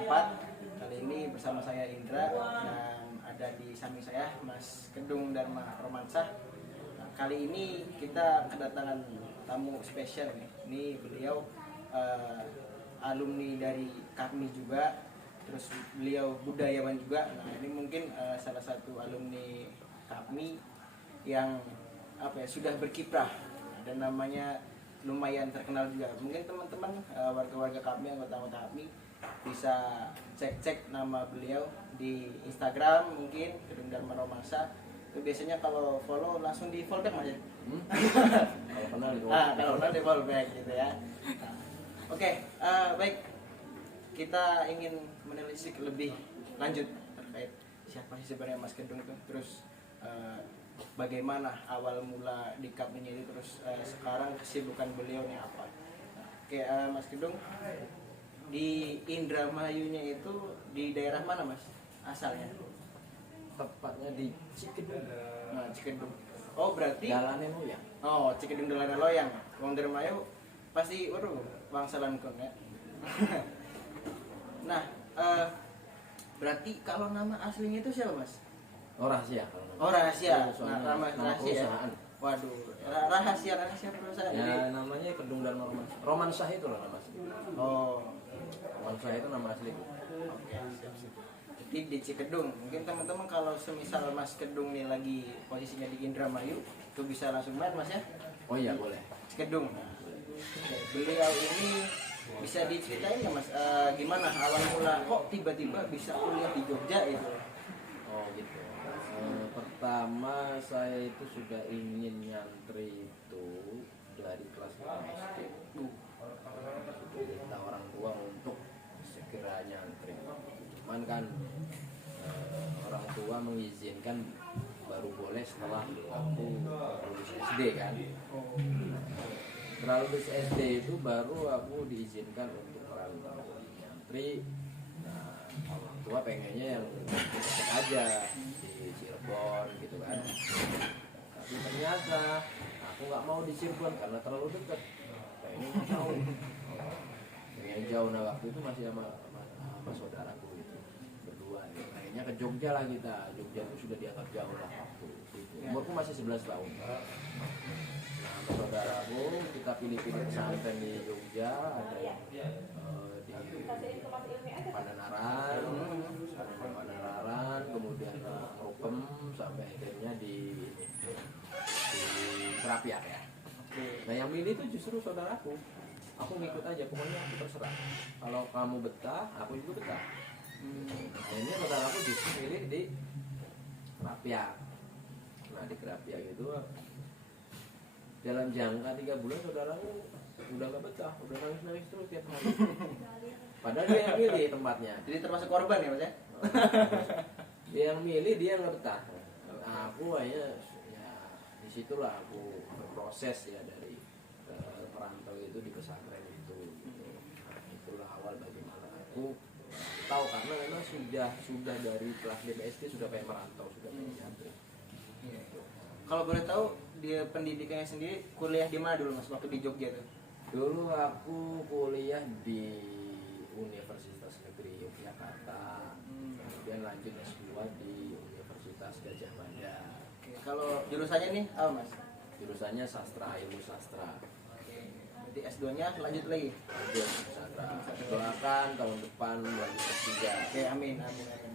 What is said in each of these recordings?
4. Kali ini bersama saya Indra dan ada di samping saya Mas Kedung Dharma Romansyah. Nah, kali ini kita kedatangan tamu spesial nih. Ini beliau alumni dari KAPMI juga, terus beliau budayawan juga. Nah, ini mungkin salah satu alumni KAPMI yang sudah berkiprah dan namanya lumayan terkenal juga. Mungkin teman-teman warga-warga KAPMI, anggota KAPMI bisa cek nama beliau di Instagram, mungkin Kedung Dharma Romansyah. Itu biasanya kalau follow langsung di follow back aja. Kalau kenal di follow back gitu ya. Oke, baik. Kita ingin menelisik lebih lanjut terkait siapa sih sebenarnya Mas Kedung itu, terus bagaimana awal mula di KAPMI ini, terus sekarang kesibukan beliau nih apa. Oke, Mas Kedung di Indramayunya itu di daerah mana Mas asalnya? Tepatnya di Cikedung. Nah, Cikedung. Oh, berarti Dalane Loyang. Oh, Cikedung Dalane Loyang. Wong Indramayu pasti bangsalan kon ya. Nah, berarti kalau nama aslinya itu siapa Mas? Oh, rahasia. Oh, rahasia. Nah, nama rahasia. perusahaan. Waduh, rahasia perusahaan. Ya, Jadi, namanya Kedung Dharma Romansyah. Romansyah itu lah nama asli. oh, Romansyah itu nama asli. oke, siap. Jadi di Cikedung, mungkin teman-teman kalau semisal Mas Kedung nih lagi posisinya di Indramayu, itu bisa langsung main Mas ya? Oh iya, boleh. Cikedung. Nah, beliau ini bisa diceritain nggak Mas, gimana awal mula kok tiba-tiba bisa kuliah di Jogja itu? Oh gitu. Pertama saya itu sudah ingin nyantri itu dari kelas 5 SD. Sudah minta orang tua untuk segera nyantri. Cuman kan orang tua mengizinkan baru boleh setelah aku lulus SD kan. Setelah lulus SD itu baru aku diizinkan untuk merantau nyantri. Nah, orang tua pengennya yang dekat aja di Cirebon gitu kan. Tapi ternyata aku nggak mau di Cirebon karena terlalu dekat. Pengen jauh. Pengen jauh. Nah, waktu itu masih sama saudaraku gitu, berdua gitu. Akhirnya ke Jogja lah kita. Jogja itu sudah dianggap jauh lah waktu itu. Umurku masih 11 tahun. Nah, sama saudaraku kita pilih-pilih pesantren di Jogja, ada yang di Pananaran, kemudian Rupem, sampai akhirnya di Serapiak ya. Nah, yang milih itu justru saudaraku. Aku ngikut aja, pokoknya aku terserah. Kalau kamu betah, aku juga betah. Nah, ini saudaraku justru milih di Serapiak. Nah, di Serapiak itu dalam jangka 3 bulan saudaraku udah gak betah, udah nangis terus tiap hari. Padahal dia yang milih tempatnya. Jadi termasuk korban ya Mas ya? Dia yang milih, dia yang gak betah. Nah, aku akhirnya ya disitulah aku berproses ya dari perantau itu di pesantren itu gitu. Nah, itulah awal bagaimana aku tahu, karena memang sudah dari kelas 5 SD sudah pengen merantau, sudah pengen nyantri. Kalau boleh tahu dia pendidikannya sendiri kuliah di mana dulu Mas waktu di Jogja tuh? Dulu aku kuliah di Universitas Negeri Yogyakarta, kemudian lanjut S2 di Universitas Gadjah Mada. Oke, kalau jurusannya nih apa Mas? Jurusannya sastra, ilmu sastra. Jadi S2-nya lanjut lagi? Lanjut sastra. Doakan tahun depan lanjut S3. Oke, amin.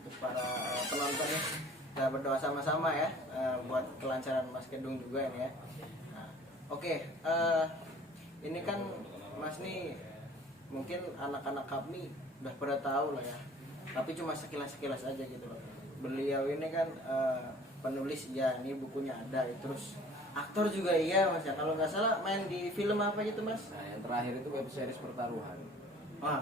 Untuk para penontonnya kita berdoa sama-sama ya, buat kelancaran Mas Kedung juga ini ya. Nah, oke, ini kan Mas nih mungkin anak-anak KAPMI udah pada tahu lah ya, tapi cuma sekilas aja gitu loh. Beliau ini kan penulis ya, ini bukunya ada, terus aktor juga iya Mas ya, kalau nggak salah main di film apa gitu Mas? Nah, yang terakhir itu web series Pertaruhan.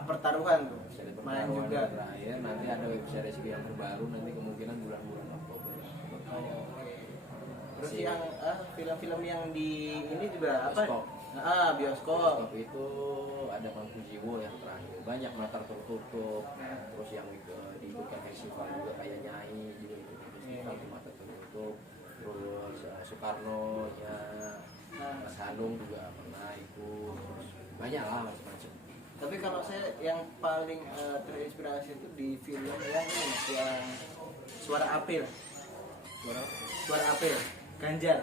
Pertaruhan tuh main juga. Terakhir nanti ada web series yang terbaru, nanti kemungkinan bulan-bulan Oktober. Terus yang film-film yang di ini juga bioskop. Bioskop. Bioskop itu ada Mangku Jiwo yang terakhir, banyak Mata Tertutup, terus yang diikutkan festival juga kayak Nyai juga ikut festival Mata Tertutup, terus Soekarno ya, Mas Hanung juga pernah ikut, terus banyak lah macam-macam. Tapi kalau saya yang paling terinspirasi itu di film yang ini Mas, yang Suara April. Suara April, Ganjar.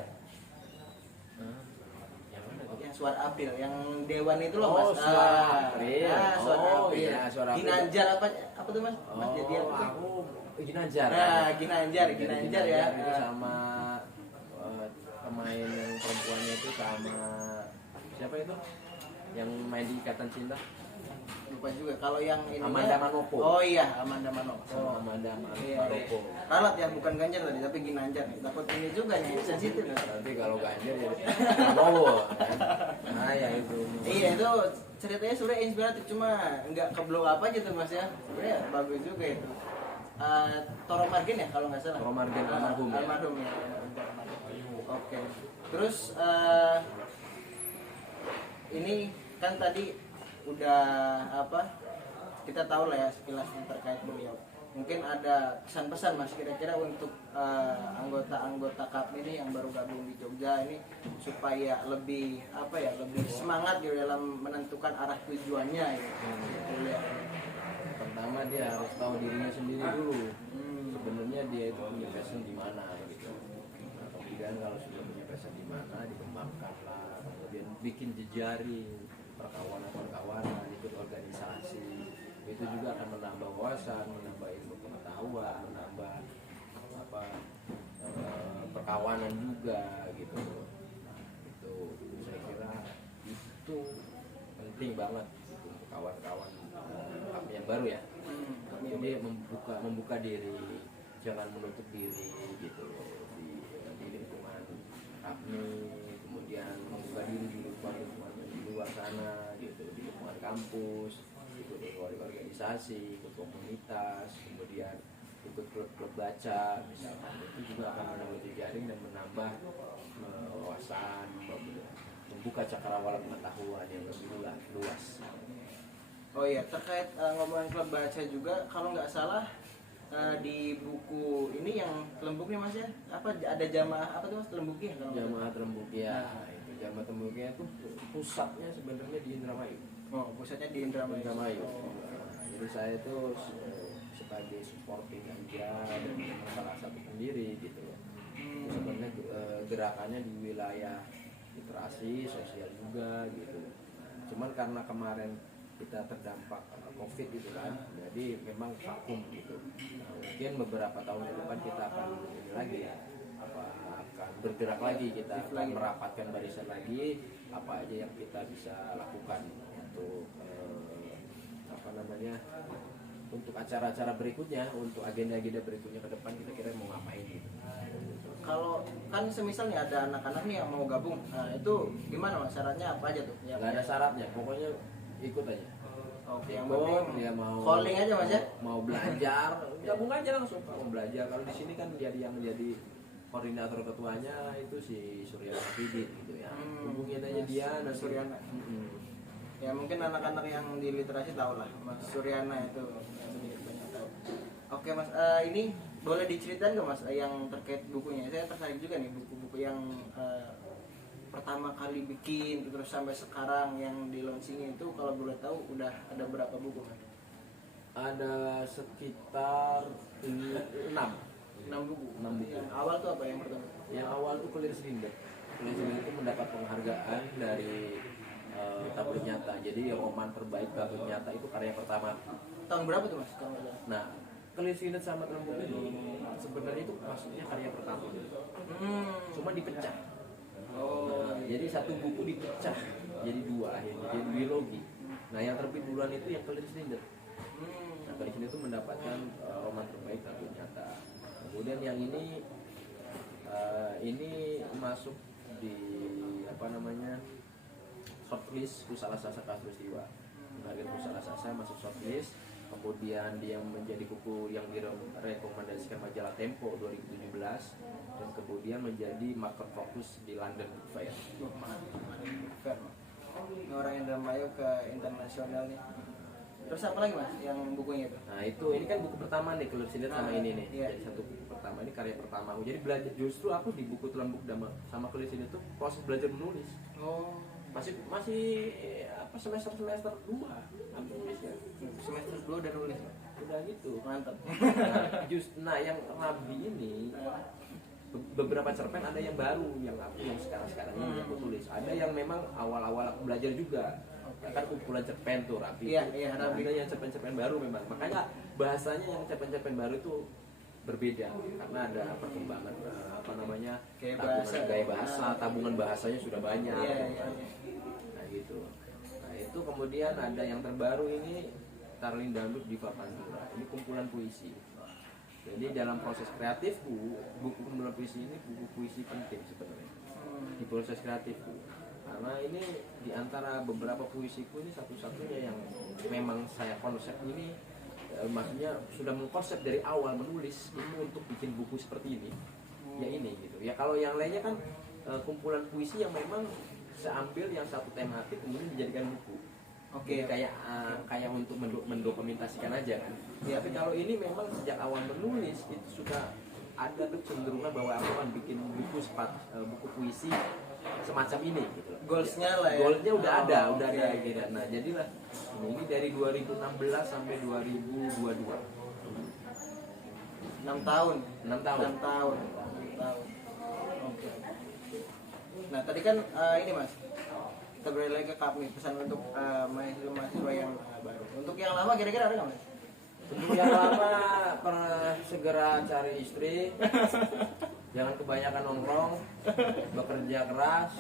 Yang mana tuh? Yang Suara April, yang Dewan itu loh Oh, Mas. Suara April. Suara Oh, April. iya, Suara April. Ginanjar apa tuh Mas? Mas jadi apa tuh? Aku Ginanjar. Nah, Ginanjar ya. Itu sama pemain yang perempuannya itu sama siapa itu? Yang main di Ikatan Cinta? Lupa juga. Kalau yang ini Amanda Manopo. Oh iya, Amanda Manopo. Sama Amanda Iya, Manopo. Ralat ya, bukan Ganjar tadi, tapi Ginanjar. Takut ini juga nih, sensitif. Nanti kalau Ganjar ya Prabowo kan. Nah ya itu. Iya, itu ceritanya sebenarnya inspiratif, cuma nggak keblok apa aja tuh Mas ya. Sebenarnya bagus juga itu. Toro Margen ya kalau nggak salah. Toro Margen almarhum ya. Almarhum ya. Oke. Terus ini kan tadi udah apa? Kita tahu lah ya sekilas terkait beliau. Mungkin ada pesan-pesan Mas kira-kira untuk anggota-anggota KAP ini yang baru gabung di Jogja ini supaya lebih apa ya, lebih semangat gitu dalam menentukan arah tujuannya gitu. Pertama dia harus tahu dirinya sendiri dulu. Sebenarnya dia itu punya passion di mana gitu. Nah, kemudian kalau sudah punya passion di mana dikembangkanlah, kemudian bikin jejaring perkawanan, ikut organisasi. Itu juga akan menambah wawasan, menambah ilmu pengetahuan, menambah perkawanan juga gitu. Nah, itu saya kira itu penting banget gitu, untuk kawan-kawan kami yang baru ya. Jadi membuka diri, jangan menutup diri gitu di lingkungan kami, kemudian membuka diri di lingkungan di luar sana gitu, di lingkungan kampus, ikut organisasi, ikut komunitas, kemudian ikut klub-klub baca misalkan. Itu juga akan menambah jejaring dan menambah wawasan, membuka cakrawala pengetahuan yang lebih luas. Oh iya, terkait ngomongin klub baca juga, kalau nggak salah di buku ini yang Lembuknya Mas ya, apa ada jamaah apa tuh Mas Lembuknya? Jamaah Rembuki ya, itu Jamaah Rembuki itu pusatnya sebenarnya di Indramayu. Oh, pusatnya di Indramayu. Nah, jadi saya itu sebagai supporting aja dan salah satu pendiri gitu ya. Sebenarnya gerakannya di wilayah literasi, sosial juga gitu. Cuman karena kemarin kita terdampak COVID gitu kan, jadi memang vakum gitu. Nah, mungkin beberapa tahun ke depan kita akan ini lagi ya, akan bergerak lagi, kita akan merapatkan barisan lagi, apa aja yang kita bisa lakukan untuk untuk acara-acara berikutnya, untuk agenda-agenda berikutnya ke depan kita kira mau ngapain gitu. Kalau kan semisal nih ada anak-anak nih yang mau gabung, nah itu gimana Mas, syaratnya apa aja tuh? Nggak ada syaratnya, pokoknya ikut aja. Oke, yang Ikut, penting dia mau calling aja Mas ya. Mau belajar, gabung aja langsung. Mau belajar, kalau di sini kan yang menjadi koordinator ketuanya itu si Suryana Fidit gitu ya. Hubungin aja dia dan Suryana. Ya mungkin anak-anak yang di literasi tahu lah Mas Suryana itu banyak tahu. Oke Mas, ini boleh diceritain nggak Mas yang terkait bukunya? Saya tertarik juga nih buku-buku yang pertama kali bikin terus sampai sekarang yang di launching itu, kalau boleh tahu udah ada berapa buku Mas? Ada sekitar 6 buku. 6 buku. Yang awal tuh apa yang pertama? Yang awal tuh Clear Cylinder. Clear Cylinder itu mendapat penghargaan dari Tabloid Nyata. Jadi roman terbaik Tabloid Nyata itu karya pertama. Tahun berapa tuh Mas? Nah, Clear Cylinder sama Rembuk ini sebenarnya itu maksudnya karya pertama. Cuma dipecah. Nah, jadi satu buku dipecah jadi 2 akhirnya, jadi biologi. Nah, yang terbit duluan itu yang Clear Cylinder. Nah, Clear Cylinder itu mendapatkan roman terbaik Tabloid Nyata. Kemudian yang ini masuk di shortlist Pusala Sasa Kasulistiwa. Bagian Pusala Sasa masuk shortlist. Kemudian dia menjadi buku yang direkomendasikan majalah Tempo 2017 dan kemudian menjadi market fokus di London Book Fair. Ini orang Indramayu ke internasional nih. Terus apa lagi Mas yang bukunya itu? Nah ini kan buku pertama nih, Clear Cylinder sama ini nih. Iya. Jadi satu buku pertama, ini karya pertama aku. Jadi belajar, justru aku di buku Tulang Buku sama Clear Cylinder tuh proses belajar menulis. Oh. masih apa semester 2 aku nulisnya. Semester 2 udah nulis. Udah gitu. Mantap. Nah, yang Rabi ini beberapa cerpen ada yang baru yang sekarang ini yang aku tulis. Ada yang memang awal-awal aku belajar juga. Kan kumpulan cerpen tuh Rabi. Iya, Rabi. Ada yang cerpen-cerpen baru memang. Makanya bahasanya yang cerpen-cerpen baru itu berbeda karena ada perkembangan gaya bahasa, tabungan bahasanya sudah banyak. Iya. Nah gitu. Nah itu kemudian ada yang terbaru ini Tarling Dangdut Diva Pantura. Ini kumpulan puisi. Jadi dalam proses kreatifku, buku kumpulan puisi ini buku puisi penting sebenarnya di proses kreatifku. Karena ini diantara beberapa puisiku ini satu-satunya yang memang saya konsep ini, maksudnya sudah mengkonsep dari awal menulis itu untuk bikin buku seperti ini. Ya ini gitu. Ya kalau yang lainnya kan kumpulan puisi yang memang saya ambil yang satu tematik kemudian dijadikan buku. Oke. Kayak untuk mendokumentasikan aja kan. Ya, tapi kalau ini memang sejak awal menulis itu sudah ada kecenderungan bahwa aku akan bikin buku puisi semacam ini gitu. Goalsnya lah ya. Goalsnya udah ada gitu. Nah jadilah ini dari 2016 sampai 2022. 6 tahun. 6 tahun. Oke. Nah tadi kan ini Mas, kita balik lagi ke KAPMI, pesan untuk mahasiswa yang baru. Untuk yang lama kira-kira ada nggak Mas? Untuk yang lama pernah segera cari istri, jangan kebanyakan nongkrong, bekerja keras,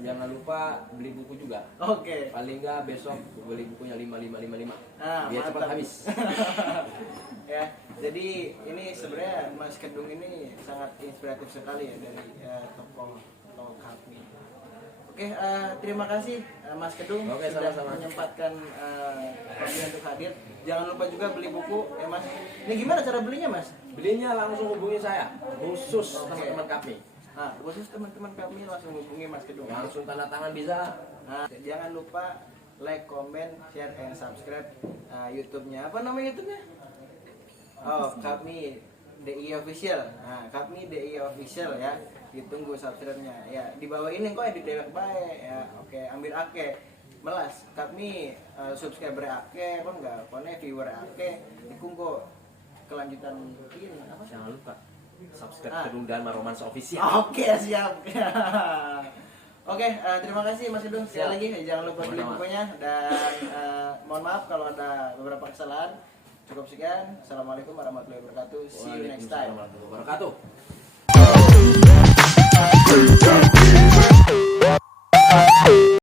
jangan lupa beli buku juga. Oke. Paling nggak besok beli bukunya 5555. Biar Mantap. cepat habis. Ya, jadi ini sebenarnya Mas Kedung ini sangat inspiratif sekali ya dari tokoh KAPMI. Oke, terima kasih Mas Kedung sudah sama-sama menyempatkan waktunya untuk hadir. Jangan lupa juga beli buku ya Mas. Ini gimana cara belinya Mas? Belinya langsung hubungi saya, khusus teman-teman kami. Nah, khusus teman-teman kami langsung hubungi Mas Kedung. Langsung tanda tangan bisa. Nah, jangan lupa like, comment, share, and subscribe YouTube-nya. Apa nama YouTube-nya? Oh, KAPMI DI Official. Nah, KAPMI DI Official ya. Ditunggu subscribe-nya. Ya, di bawah ini kok edit dewek bae ya. Oke, ambil ake. Melas, KAPMI subscriber ake, kok enggak? Kone viewer ake. Iku kok kelanjutan ini apa? Jangan lupa subscribe Kedung Dharma Romance Official. Oke, siap. Oke, terima kasih Mas Kedung. Sekali lagi jangan lupa beli bukunya dan mohon maaf kalau ada beberapa kesalahan. Cukup sekian. Assalamualaikum warahmatullahi wabarakatuh. See you next time. Warahmatullahi wabarakatuh.